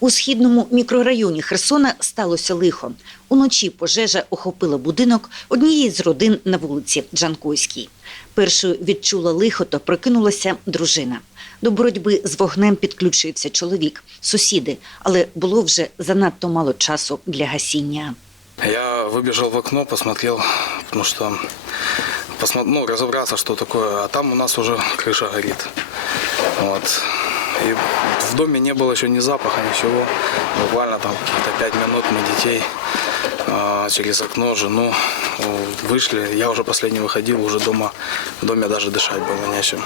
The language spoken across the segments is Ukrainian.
У східному мікрорайоні Херсона сталося лихо. Уночі пожежа охопила будинок однієї з родин на вулиці Джанкойській. Першою відчула лихо та прокинулася дружина. До боротьби з вогнем підключився чоловік, сусіди, але було вже занадто мало часу для гасіння. Я выбежал в окно, посмотрел, потому что посмо- ну, разобраться, что такое. А там у нас уже крыша горит. И в доме не было еще ни запаха, ничего. Буквально там каких-то пять минут мы детей а, через окно, жену э, вышли. Я уже последний выходил, уже дома, в доме даже дышать было нечем.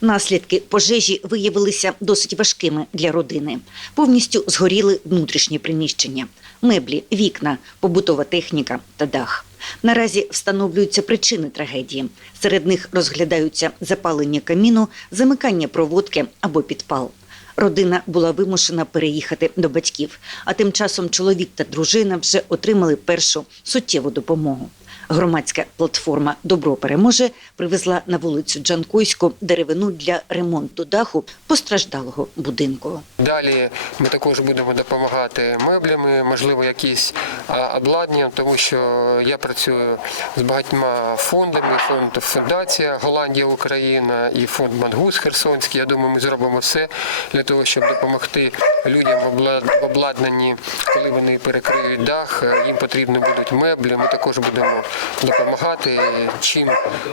Наслідки пожежі виявилися досить важкими для родини. Повністю згоріли внутрішні приміщення, меблі, вікна, побутова техніка та дах. Наразі встановлюються причини трагедії. Серед них розглядаються запалення каміну, замикання проводки або підпал. Родина була вимушена переїхати до батьків, а тим часом чоловік та дружина вже отримали першу суттєву допомогу. Громадська платформа Добро переможе привезла на вулицю Джанкойську деревину для ремонту даху постраждалого будинку. Далі ми також будемо допомагати меблями, можливо, якісь обладнанням, тому що я працюю з багатьма фондами. Фонд Фундація Голландія Україна і фонд Мангус Херсонський. Я думаю, ми зробимо все для того, щоб допомогти людям в обладнанні, коли вони перекриють дах. Їм потрібні будуть меблі. Ми також будемо допомагати чим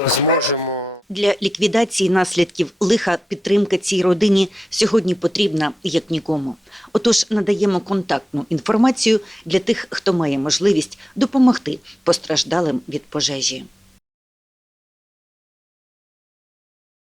зможемо. Для ліквідації наслідків лиха підтримка цій родині сьогодні потрібна як нікому. Отож, надаємо контактну інформацію для тих, хто має можливість допомогти постраждалим від пожежі.